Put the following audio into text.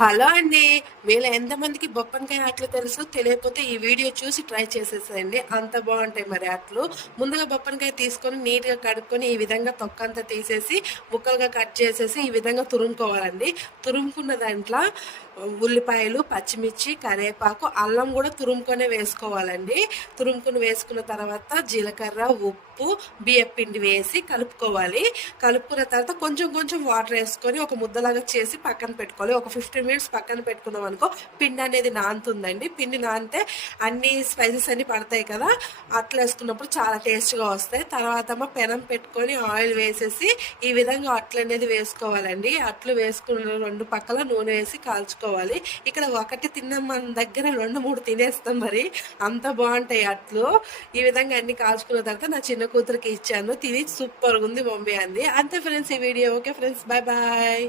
Hello అండి. మీలో ఎంతమందికి బొప్పంకాయ అట్లు తెలుసు? తెలియకపోతే ఈ వీడియో చూసి ట్రై చేసేసేయండి. అంత బాగుంటాయి మరి అట్లు. ముందుగా బొప్పంకాయ తీసుకొని నీట్గా కడుక్కొని ఈ విధంగా తొక్కంతా తీసేసి ముక్కలుగా కట్ చేసేసి ఈ విధంగా తురుముకోవాలండి. తురుముకున్న దాంట్లో ఉల్లిపాయలు, పచ్చిమిర్చి, కరివేపాకు, అల్లం కూడా తురుముకొనే వేసుకోవాలండి. తురుముకొని వేసుకున్న తర్వాత జీలకర్ర, ఉప్పు, బియ్యం పిండి వేసి కలుపుకోవాలి. కలుపుకున్న తర్వాత కొంచెం కొంచెం వాటర్ వేసుకొని ఒక ముద్దలాగా చేసి పక్కన పెట్టుకోవాలి. ఒక 15 మినిట్స్ పక్కన పెట్టుకున్నాం అనుకో పిండి అనేది నానుతుందండి. పిండి నానితే అన్ని స్పైసెస్ అన్ని పడతాయి కదా, అట్లు వేసుకున్నప్పుడు చాలా టేస్ట్గా వస్తాయి. తర్వాత పెనం పెట్టుకొని ఆయిల్ వేసేసి ఈ విధంగా అట్లు అనేది వేసుకోవాలండి. అట్లు వేసుకున్న 2 పక్కల నూనె వేసి కాల్చుకోవాలి. ఇక్కడ ఒకటి తిన్నాం మన దగ్గర 2, 3 తినేస్తాం మరి, అంత బాగుంటాయి అట్లు. ఈ విధంగా అన్ని కాల్చుకున్న తర్వాత నా చిన్న కూతురికి ఇచ్చాను. తిని సూపర్గా ఉంది మమ్మీ అంది. అంతే ఫ్రెండ్స్ ఈ వీడియో. Okay friends, bye bye.